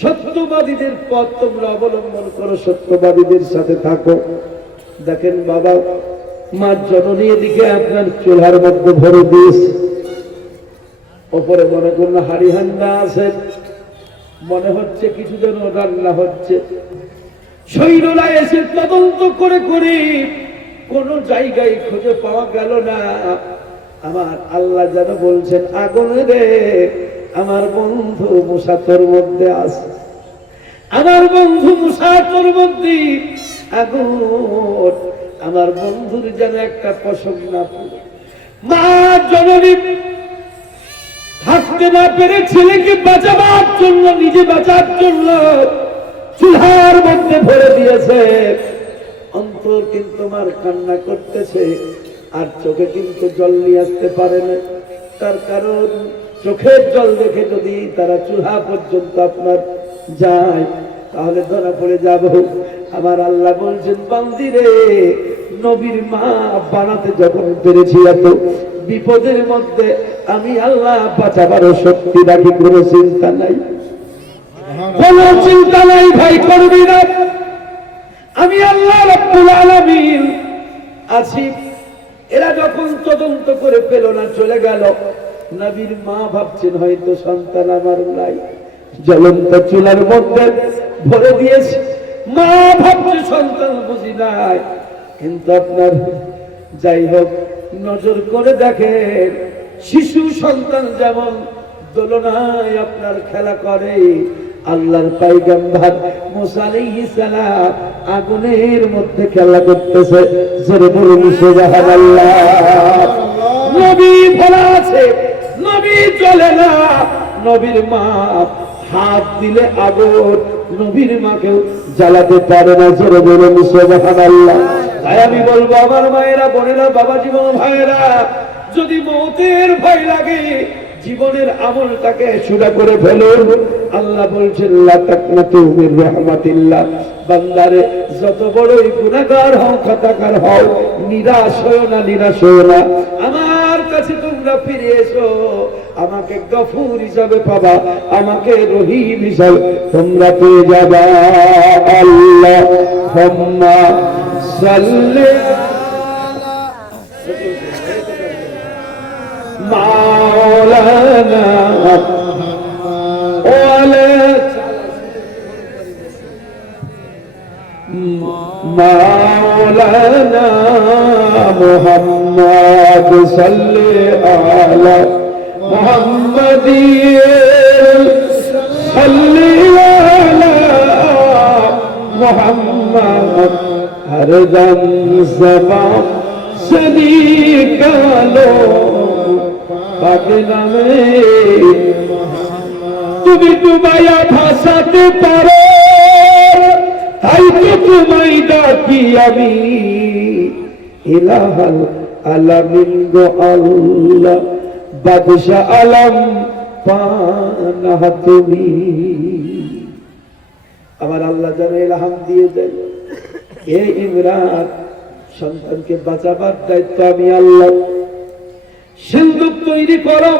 সত্যবাদীদের পথ তোমরা অবলম্বন করো, সত্যবাদীদের সাথে থাকো। দেখেন বাবা, মা জননী এদিকে আপনার চুলার মধ্যে ভরে দিয়েছে, ওপরে মনে করুন হাড়ি হান্ডা আছে, মনে হচ্ছে কিছু যেন রান্না হচ্ছে। সৈন্যরা এসে তদন্ত করে করে কোন জায়গায় খুঁজে পাওয়া গেল না। আমার আল্লাহ যেন বলছেন, আগুন রে আমার বন্ধু মুসা তোর মধ্যে আছে, আমার বন্ধু মুসা তোর মধ্যে আগুন। আমার বন্ধুর যেন একটা পছন্দ না পড়ে। মা জননী থাকতে না পেরে ছেলেকে বাঁচাবার জন্য, নিজে বাঁচার জন্য চুলার মধ্যে ভরে দিয়েছে। অন্তর কিন্তু আমার কান্না করতেছে, আর চোখে কিন্তু জল নিয়ে আসতে পারে না। তার কারণ চোখের জল দেখে যদি তারা চুলা পর্যন্ত আপনার যায়, তাহলে ধরা পড়ে যাব। আমার আল্লাহ বলছেন, বান্দি রে, নবীর মা বানাতে যখন পেরেছি, এত বিপদের মধ্যে আমি আল্লাহ বাঁচাবারও শক্তি রাখি, কোনো চিন্তা নাই, কোনো চিন্তা নাই ভাই, করবি না। আমি আল্লাহ রাব্বুল আলামিন আছি। এরা যখন তদন্ত করে পেল না, চলে গেল। নবীর মা ভাবছেন হয়তো সন্তান আমার নাই, জ্বলন্ত চুলার মধ্যে ভরে দিয়েছে। মা ভাবছে সন্তান বুঝি নাই, কিন্তু আপনার যাই হোক নজর করে দেখেন, শিশু সন্তান যেমন দোলনায় আপনার খেলা করে, আল্লাহর পয়গম্বর মুসা আলাইহিস সালাম আগুনের মধ্যে খেলা করতেছে। জোরে বলুন সুবহানাল্লাহ। নবী ভরা আছে, নবী জ্বলে না। নবীর মা হাত দিলে আগুন, নবীর মাকেও জ্বালাতে পারে না। জোরে বলুন সুবহানাল্লাহ। তাই আমি বলবো, আমার মায়েরা, বোনেরা, বাবাজি, ভাইয়েরা, যদি মৌতের ভয় লাগে, জীবনের আমলটাকে সুদা করে ফেলুন। আল্লাহ বলছেন, লা তাকনাতু মির রাহমাতিল্লাহ। বান্দারে, যত বড়ই গুনাহগার হও, খাতাকার হও, নিরাশ হও না, নিরাশ হও না। আমার কাছে তোমরা ফিরে এসো, আমাকে গফুর হিসাবে পাবা, আমাকে রহিম হিসাবে তোমরা পেয়ে যাবা। আল্লাহুম্মা সাল্লি মাওলানা মাওলানা মুহাম্মদ সাল্লি আলা মুহাম্মাদিন সাল্লি আলা মুহাম্মদ হর দম জবান से निकालो পাক নামে। তুমি ডুবাইয়া ভাসাতে পারো, তাই তো তোমায় ডাকি আমি। ইলাহাল আলামিন গো আল্লাহ, বাদশা আলম পানাহ তুমি। আমার আল্লাহ যেন ইলহাম দিয়ে দেয়, এ ইমরান, সন্তানকে বাঁচাবার দায়িত্ব আমি আল্লাহ। সিন্ধুক তৈরি করো,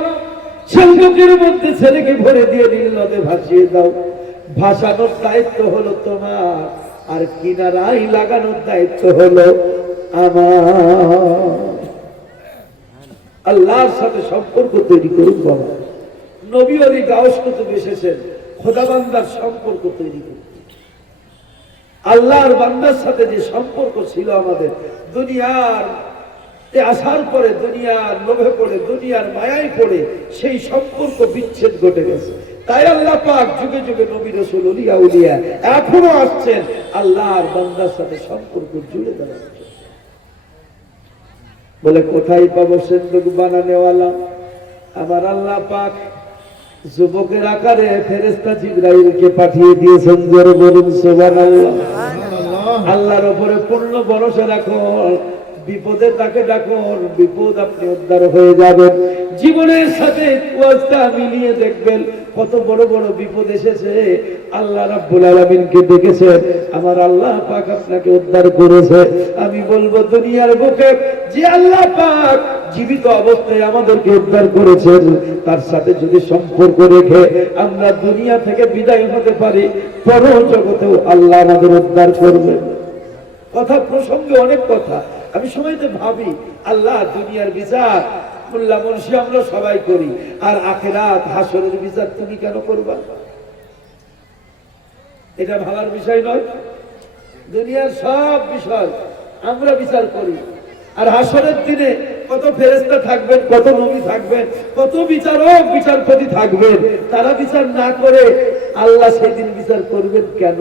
সিন্ধুকের মধ্যে ছেলেকে ভরে দিয়ে নীল নদে ভাসিয়ে দাও। ভাসানোর দায়িত্ব হলো তোমার, আর কিনারায় লাগানোর দায়িত্ব হলো আমার। আল্লাহর সাথে সম্পর্ক তৈরি করুন বাবা। নবী ওলি গাউস কুতুব এসেছেন খোদা বান্দার সম্পর্ক তৈরি করুন। আল্লাহর বান্দার সাথে যে সম্পর্ক ছিল আমাদের, দুনিয়ার আসার পরে, দুনিয়ার লোভে পড়ে, দুনিয়ার মায়ায় পড়ে সেই সম্পর্ক বিচ্ছেদ ঘটে গেছে। তাই আল্লাহ পাক যুগে যুগে নবী রাসূল, ওলিয়া উলিয়া এখনো আসছেন আল্লাহর বান্দার সাথে সম্পর্ক জুড়ে দেওয়ার জন্য। বলে কোথায় পাবো সিন্ধুক বানানেওয়ালা? আমার আল্লাহ পাক যুবকের আকারে ফেরেশতা জিবরাইলকে পাঠিয়ে দিয়েছেন। জোরে বলুন সুবহানাল্লাহ। আল্লাহর উপরে পূর্ণ ভরসা রাখো, বিপদে তাকে ডাকুন, বিপদ আপনি উদ্ধার হয়ে যাবেন। জীবনের সাথে কুয়াশা মিলিয়ে দেখবেন কত বড় বড় বিপদ এসেছে, আল্লাহ রাব্বুল আলামিনকে ডেকেছেন, আমার আল্লাহ পাক আপনাকে উদ্ধার করেছে। আমি বলবো দুনিয়ার বুকে যে আল্লাহ পাক জীবিত অবস্থায় আমাদেরকে উদ্ধার করেছেন, তার সাথে যদি সম্পর্ক রেখে আমরা দুনিয়া থেকে বিদায় হতে পারি, পর জগতেও আল্লাহ আমাদের উদ্ধার করবেন। কথা প্রসঙ্গে অনেক কথা, আমি সময়তে ভাবি আল্লাহ দুনিয়ার বিচার মোল্লা মুন্সি আমরা সবাই করি, আর আখিরাত হাসরের বিচার তুমি কেন করবা? এটা ভাবার বিষয় নয়? দুনিয়ার সব বিষয় আমরা বিচার করি, আর হাসরের দিনে কত ফেরেশতা থাকবেন, কত নবী থাকবেন, কত বিচারক বিচারপতি থাকবেন, তারা বিচার না করে আল্লাহ সেদিন বিচার করবেন কেন?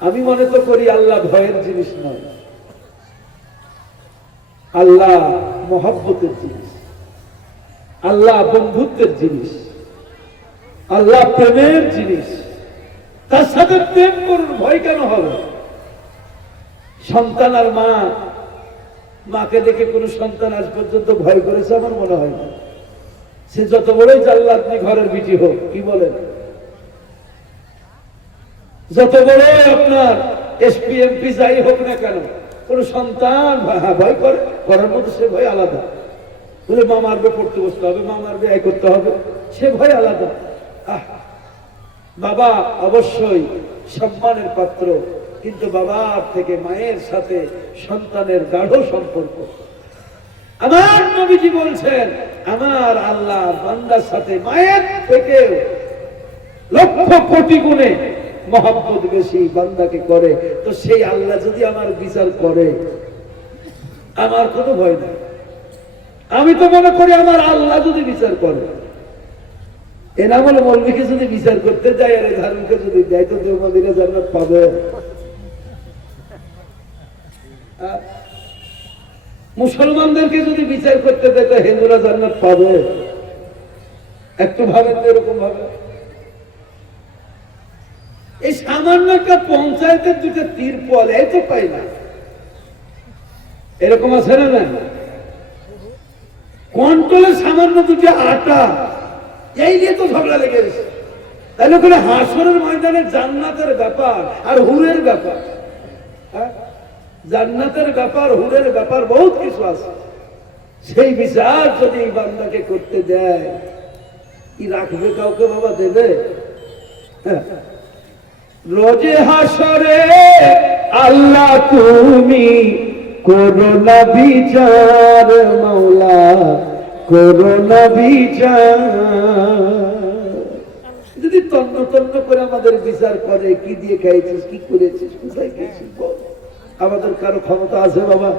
আমি মনে তো করি আল্লাহ ভয়ের জিনিস নয়, আল্লাহ মহব্বতের জিনিস, আল্লাহ বন্ধুত্বের জিনিস, আল্লাহ প্রেমের জিনিস। তার সাথে প্রেম করুন, ভয় কেন হবে? সন্তান আর মা, মাকে দেখে কোন সন্তান আজ পর্যন্ত ভয় করেছে আমার মনে হয় না। সে যত বড়ই জাল্লাতনি ঘরের বিটি হোক, কি বলেন, যত বড় আপনার এসপি এমপি যাই হোক না কেন, কোন সন্তান ভয় করে, করার মতো সে ভয় আলাদা। বলে মা মারবে, পড়তে বসতে হবে, মা মারবে, এই করতে হবে, সে ভয় আলাদা। বাবা অবশ্যই সম্মানের পাত্র, কিন্তু বাবার থেকে মায়ের সাথে সন্তানের গাঢ় সম্পর্ক। আমার নবীজি বলছেন, আমার আল্লাহ বান্দার সাথে মায়ের থেকে লক্ষ কোটি গুণে মহব্বত বেশি বান্দাকে করে। তো সেই আল্লাহ যদি আমার বিচার করে, আমার কোনো ভয় নাই। আমি তো মনে করি আমার আল্লাহ যদি বিচার করে, এনামুল মৌলভীকে যদি বিচার করতে যায় আর ধারণকে যদি দেয়, তো দেওবন্দিরা জান্নাত পাবে। মুসলমানদেরকে যদি বিচার করতে দেয়, তো হিন্দুরা জান্নাত পাবে। একটু ভাবেন তো এরকম ভাবে। এই সামান্য একটা পঞ্চায়েতের দুটো তিরপল, এই তো পাই না, এরকম আছে না? না, কন্ট্রোলের সামান্য দুটো আটা, এই নিয়ে তো ঝগড়া লেগে গেছে। তাহলে করে হাসরের ময়দানে জান্নাতের ব্যাপার আর হুরের ব্যাপার, জান্নাতের ব্যাপার, হুরের ব্যাপার, বহুত কিছু আছে। সেই বিচার যদি এই বান্দাকে করতে দেয়, কি রাখবে কাউকে? বাবা দেবে? রোজে হাসরে আল্লাহ তুমি করো না বিচার, মাওলা করো না বিচার। যদি তন্ন তন্ন করে আমাদের বিচার করে, কি দিয়ে খাইছিস, কি করেছিস, কোথায় গেছিস, আমাদের কারো ক্ষমতা আছে বাবা?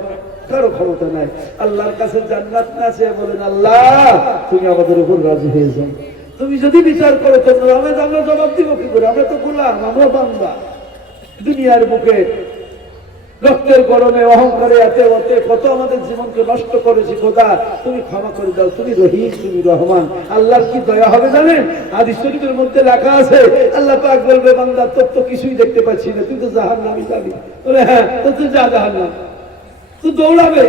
কারো ক্ষমতা নাই। আল্লাহর কাছে জান্নাত না চেয়ে বলেন, আল্লাহ তুমি আমাদের উপর রাজি হয়ে যাও। তুমি যদি বিচার করো তো আমরা জবাব দিব কি করে? আমরা তো গোলাম, আমরা বান্দা। দুনিয়ার বুকে রক্তের গরমে অহংকারে এতে ওতে কত আমাদের জীবনকে নষ্ট করেছি। খোদা তুমি ক্ষমা করে দাও, তুমি রহিম, তুমি রহমান। আল্লাহর কি দয়া হবে জানেন? হাদিস শরীফের মধ্যে লেখা আছে, আল্লাহ পাক বলবে, বান্দা তোর তো কিছুই দেখতে পাচ্ছি না, তুই তো জাহান্নামে যাবি। বলে হ্যাঁ, তো তুই যা জাহান্নাম। তুই দৌড়াবে,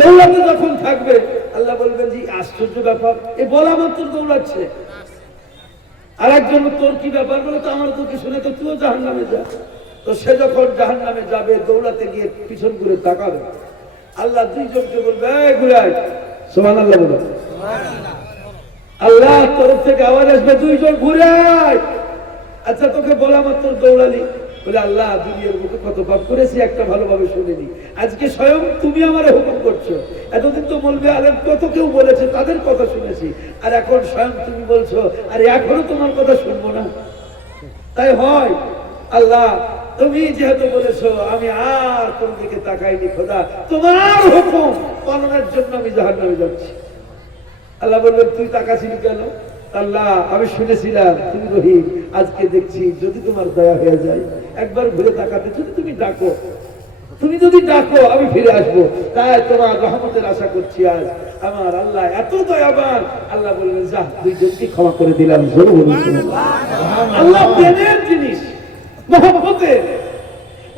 দৌড়াতে যখন থাকবে আল্লাহ বলবেন যে আশ্চর্য ব্যাপার, এ বলা মাত্র দৌড়াচ্ছে। আর একজন, তোর কি ব্যাপার? বলে তো আমার তো কিছু নেই, তো তুইও জাহান্নামে যা। তো সে যখন জাহান্নামে যাবে, দৌড়াতে গিয়ে পিছন ঘুরে তাকাবে, আল্লাহ দুইজনকে বলবে, ঘুরে আয়। সুবহানাল্লাহ বলো। আল্লাহ তরফ থেকে আওয়াজ আসবে, দুইজন ঘুরে আয়। আচ্ছা তোকে বলা মাত্র দৌড়ালি? বলে আল্লাহ দুনিয়ার বুকে কত পাপ করেছি, একটা ভালোভাবে শুনিনি, আজকে স্বয়ং তুমি আমার হুকুম করছো। এতদিন তো বলবে আলেম কত কেউ বলেছে, তাদের কথা শুনেছি, আর এখন স্বয়ং তুমি বলছো, আর এখনো তোমার কথা শুনবো না? তাই হয় আল্লাহ তুমি যেহেতু বলেছো, আমি আর কোন দিকে তাকাইনি, খোদা তোমার হুকুম পালনের জন্য আমি জাহান্নামে যাচ্ছি। আল্লাহ বলবেন, তুই তাকাছিলি কেন? আল্লাহ আমি শুনেছিলাম তুমি রহিম, আজকে দেখছি যদি তোমার দয়া হয়ে যায়, একবার ঘুরে তাকাতে যদি তুমি ডাকো, তুমি যদি ডাকো আমি ফিরে আসবো, তাই তোমার রহমতের আশা করছি। আজ আমার আল্লাহ এত দয়াবান। আল্লাহ বললেন, যা দুইজনকে ক্ষমা করে দিলাম। আল্লাহ প্রেমের জিনিস, মহব্বতের।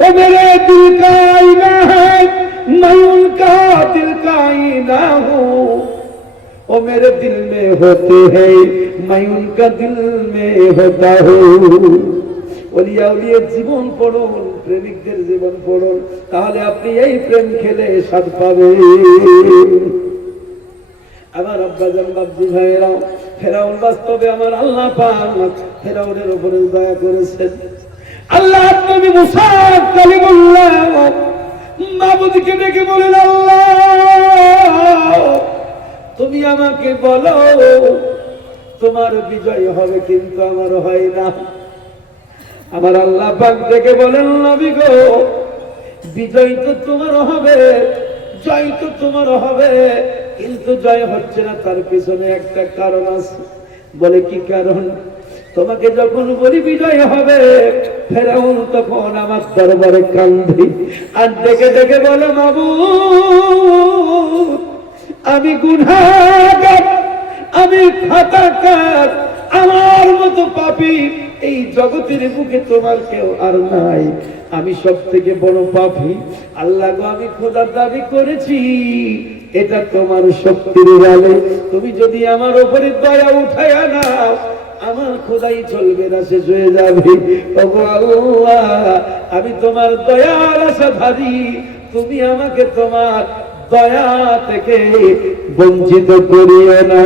ओ मेरे दिल का आईना है, मैं उनका दिल का आईना हूँ। ओ मेरे दिल में होते हैं, मैं उनका दिल में होता हूँ। ওলিয়া ওলিয়ার জীবন পড়ুন, প্রেমিকদের জীবন পড়ুন, তাহলে আপনি এই প্রেম খেলে স্বাদ পাবেন। আমার আব্বাজান বাবজি ভাইয়েরা, ফেরাউন বাস্তবে আমার আল্লাহ পাক ফেরাউনের উপরে দয়া করেছেন। আল্লাহ নবী মুসা কালিমুল্লাহ মাবুদকে ডেকে বলেন, আল্লাহ তুমি আমাকে বলো তোমার বিজয় হবে, কিন্তু আমার হয় না। আমার আল্লাহ পাক ডেকে বলেন, নবী গো বিজয় তো তোমার হবে, জয় তো তোমার হবে, কিন্তু জয় হচ্ছে না, তার পিছনে একটা কারণ আছে। বলে কি কারণ? তোমাকে যখন বলি বিজয় হবে, ফেরাউন তখন আমার দরবারে কান্দে আর ডেকে ডেকে বলে, মাবুদ আমি গুনাহগার, আমি খাতাকার, আমার মতো পাপী এই জগতের বুকে তোমার কেউ আর নাই, আমি সব থেকে বড় পাপী। আল্লাহ গো আমি খোদার দাবি করেছি, এটা তোমার শক্তির বলে, তুমি যদি আমার উপরে দয়া উঠায়া নাও, আমার খোদাই চলবে না, শেষ হয়ে যাবে। ওগো আল্লাহ আমি তোমার দয়ার আশাধারী, তুমি আমাকে তোমার দয়া থেকে বঞ্চিত করিও না।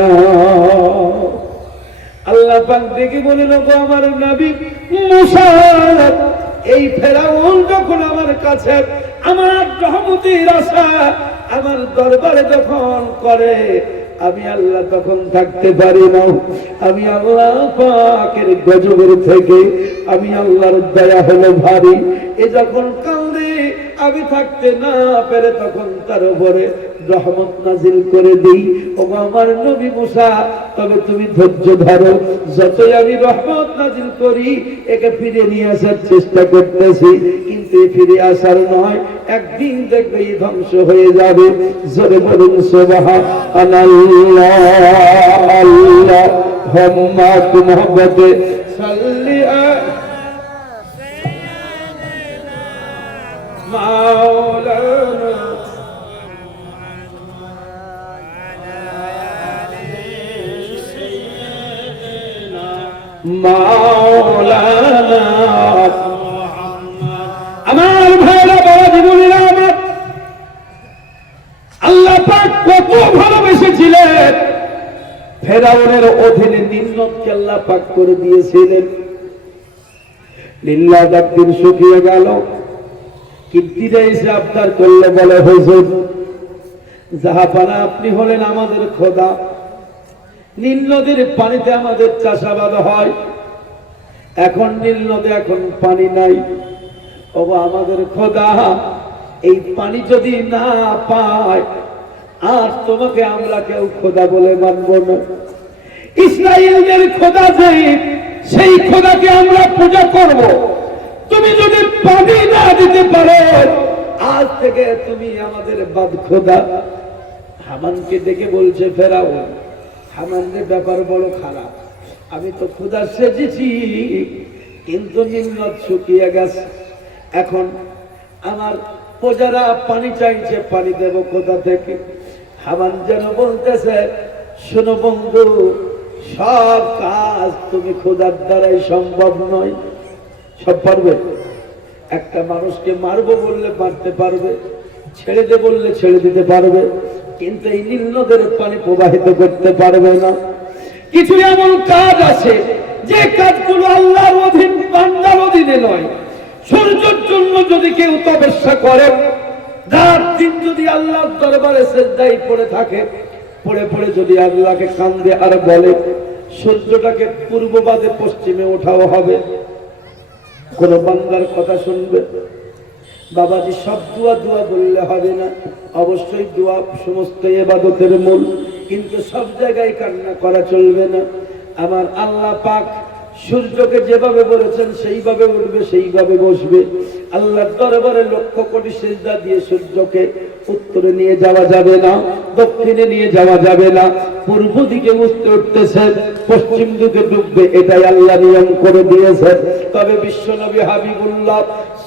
আল্লাহ পাক দেখে বলেন, ওগো আমার নবী মুসা, এই ফেরাউন যখন আমার কাছে আমার রহমতের আশা আমার দরবারে যখন করে, আমি আল্লাহ তখন থাকতে পারি না। আমি আল্লাহ পাকের গজবের থেকে আমি আল্লাহর দয়া হলো ভারী। এ যখন কান্দে আমি থাকতে না পেরে তখন তার উপরে রহমত নাজিল করে দিই। ওগো আমার নবী মুসা, তবে তুমি ধৈর্য ধরো, যতই আমি রহমত নাজিল করি একে ফিরে নিয়ে আসার চেষ্টা করতেছি, কিন্তু ফিরে আসার নয়, একদিন দেখবে ধ্বংস হয়ে যাবে। জোরে বলুন সুবহানাল্লাহ। আল্লাহুম্মা মুহাম্মাদে সাল্লি মাওলানা মাওলানা। আমার ভাইরা বড় জীবনীরা, আমার আল্লাহ পাক কত ভালোবেসেছিলেন, ফেরাউনের অধীনে নিম্নকে আল্লাহ পাক করে দিয়েছিলেন। লিল্লাহ একদিন শুকিয়ে গেল, কীর্তিরা এসে আবদার করলে, বলে হুজুর জাহাপানা আপনি হলেন আমাদের খোদা, নীল নদীর পানিতে আমাদের চাষাবাদ হয়, এখন নীল নদে এখন পানি নাই। ওগো আমাদের খোদা, এই পানি যদি না পায় আর তোমাকে আমরা কেউ খোদা বলে মানব না। ইসরায়েলদের খোদা যে, সেই খোদাকে আমরা পূজা করব। তুমি যদি পানি না দিতে পারো, আজ থেকে তুমি আমাদের বাদ খোদা। হামানকে ডেকে বলছে ফেরাউন, হামানের ব্যাপার বড় খারাপ, আমি তো খোদা সেজেছি, কিন্তু নিম্নত শুকিয়ে গেছে, এখন আমার প্রজারা পানি চাইছে, পানি দেব কোথা থেকে? হামান যেন বলতেছে, শোনো বন্ধু, সব কাজ তুমি খোদার দ্বারাই সম্ভব নয়। সব পারবে? একটা মানুষকে মারবো বললে মারতে পারবে, ছেড়ে দে বললে ছেড়ে দিতে পারবে, কিন্তু এই নীল নদের পানি প্রবাহিত করতে পারবে না। কিছু এমন কাজ আছে যে কাজগুলো আল্লাহর অধীন, বান্দার অধীনে নয়। সূর্যের জন্য যদি কেউ তপস্যা করে, রাত দিন যদি আল্লাহর দরবারে সিজদায় পড়ে থাকে, পড়ে পড়ে যদি আল্লাহকে কান্দে আর বলে, সূর্যটাকে পূর্ব বাদে পশ্চিমে ওঠাও হবে, কোন বান্দার কথা শুনবে? বাবাজি সব দোয়া দোয়া বললে হবে না, অবশ্যই দোয়া সমস্ত ইবাদতের মূল, কিন্তু সব জায়গায় কান্না করা চলবে না। আমার আল্লাহ পাক সূর্যকে যেভাবে বলেছেন সেইভাবে উঠবে, সেইভাবে বসবে। আল্লাহর দরবারে লক্ষ কোটি সিজদা দিয়ে সূর্যকে উত্তরে নিয়ে যাওয়া যাবে না, দক্ষিণে নিয়ে যাওয়া যাবে না, পূর্ব দিকে উঠতেছে, পশ্চিম দিকে ডুববে, এটাই আল্লাহ নিয়ম করে দিয়েছেন। তবে বিশ্বনবী হাবিবুল্লাহ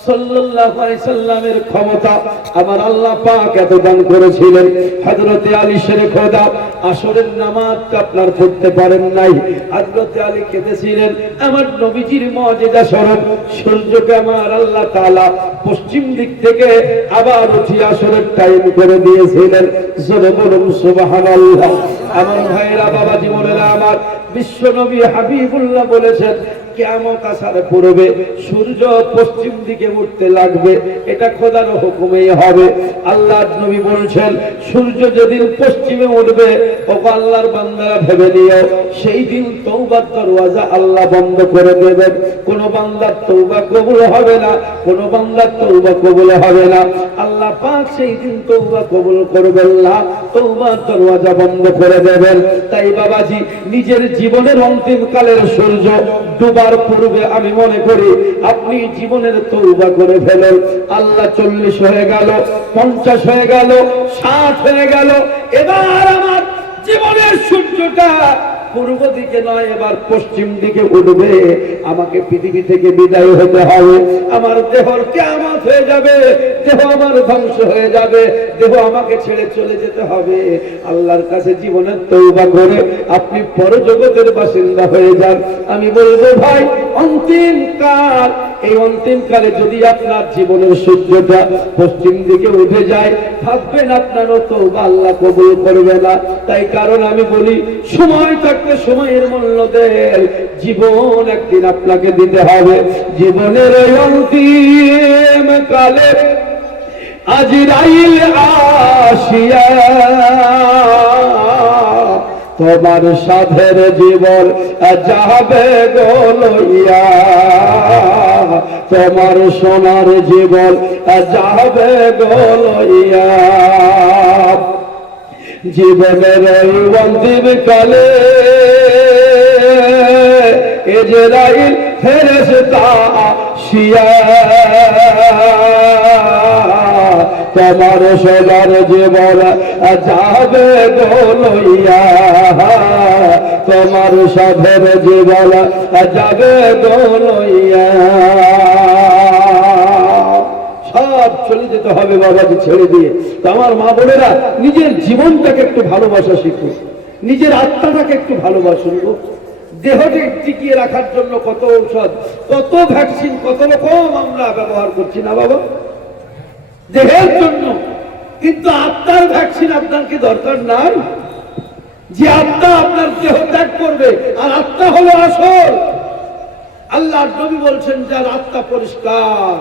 সাল্লাল্লাহু আলাইহি সাল্লামের ক্ষমতা আমার আল্লাহ পাক এত দান করেছিলেন। হযরতে আলী শেরে খোদা আসরের নামাজটা আপনার পড়তে পারেন নাই। হযরতে আলী কেঁদেছিলেন, আমার নবীজির মুজিজা স্বরূপ সূর্যকে আমার আল্লাহ তাআলা পশ্চিম দিক থেকে আবার উঠে আসরের টাইম করে দিয়েছিলেন। জোরে বলুন সুবহানাল্লাহ। আমার ভাইরা, বাবা জীবনেরা আমার, বিশ্বনবী হাবিবুল্লাহ বলেছেন কিয়ামত আসার পূর্বে সূর্য পশ্চিম দিকে উঠতে লাগবে, এটা খোদার হুকুমেই হবে। আল্লাহর নবী বলছেন সূর্য যেদিন পশ্চিমে উঠবে, ও আল্লাহর বান্দারা ভেবে নিও সেই দিন তওবার দরওয়াজা আল্লাহ বন্ধ করে দেবেন। কোন বান্দার তওবা কবুল হবে না, কোন বান্দার তওবা কবুল হবে না। আল্লাহ পাক সেই দিন তওবা কবুল করবেন না, তওবার দরওয়াজা বন্ধ করে দেবেন। তাই বাবাজি, নিজের জীবনের অন্তিম কালের সূর্য ডুবার পূর্বে আমি মনে করি আপনি জীবনের তওবা করে ফেলেন। আল্লাহ 40 হয়ে গেল, 50 হয়ে গেল, 60 হয়ে গেল, এবার আমার জীবনের সূর্যটা পূর্ব দিকে নয়, এবার পশ্চিম দিকে উঠবে। আমাকে পৃথিবী থেকে বিদায় হতে হবে, আমার দেহর কিয়ামত হয়ে যাবে, দেহ আমার ধ্বংস হয়ে যাবে, দেহ আমাকে ছেড়ে চলে যেতে হবে। আল্লাহর কাছে জীবনের তওবা করে আপনি পরজগতের বাসিন্দা হয়ে যান। আমি বলবো ভাই, অন্তিম কাল, এই অন্তিম কালে যদি আপনার জীবনের সূর্যটা পশ্চিম দিকে উঠে যায়, ভাববেন আপনারও তওবা আল্লাহ কবুল করবে না। তাই কারণ আমি বলি, সময় থাকতে সময়ের মূল্য দেন। জীবন একদিন আপনাকে দিতে হবে। জীবনের এই অন্তিম কালে আজরাইল আসিয়া তোমার সাধের জীবন যাবে গো লইয়া, তোমার সোনার জীবন যাবে গো লইয়া। জীবনের এই অন্তিম কালে আজরাইল ফেরেশতা আসিয়া তোমার সোনার জীবন যাবে গো লইয়া, তোমার সাধের জীবন যাবে গো লইয়া। সব চলে যেতে হবে বাবাকে ছেড়ে দিয়ে। তো আমার মা বোনেরা, নিজের জীবনটাকে একটু ভালোবাসা শিখুন, নিজের আত্মাটাকে একটু ভালোবাসুন। দেহকে টিকিয়ে রাখার জন্য কত ঔষধ, কত ভ্যাকসিন, কত রকম আমরা ব্যবহার করছি না বাবা দেহের জন্য, কিন্তু আত্মার ভ্যাকসিন আপনার কি দরকার নাই? যে আত্মা আপনার দেহ ত্যাগ করবে, আর আত্মা হলো আসল। আল্লাহর নবী বলছেন যার আত্মা পরিষ্কার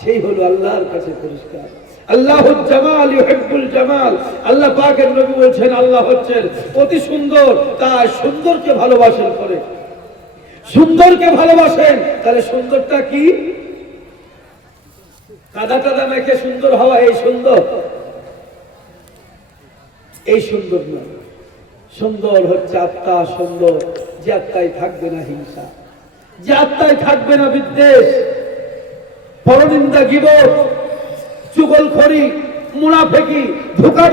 সেই হলো আল্লাহর কাছে পরিষ্কার। আল্লাহুল জামাল ইউহিব্বুল জামাল। আল্লাহ পাকের নবী বলছেন আল্লাহ হচ্ছেন অতি সুন্দর, তাই সুন্দরকে ভালোবাসেন করে, সুন্দরকে ভালোবাসেন। তাহলে সুন্দরটা কি? কাদা টাদা মেখে সুন্দর হওয়া এই সুন্দর? এই সুন্দর নয়। সুন্দর হচ্ছে আত্মা সুন্দর, যে আত্মায় থাকবে না হিংসা, যে আত্মায় থাকবে না বিদ্বেষ, পরনিন্দা, গীবত, চুগলখড়ি, মুনাফিকি, ধোঁকা।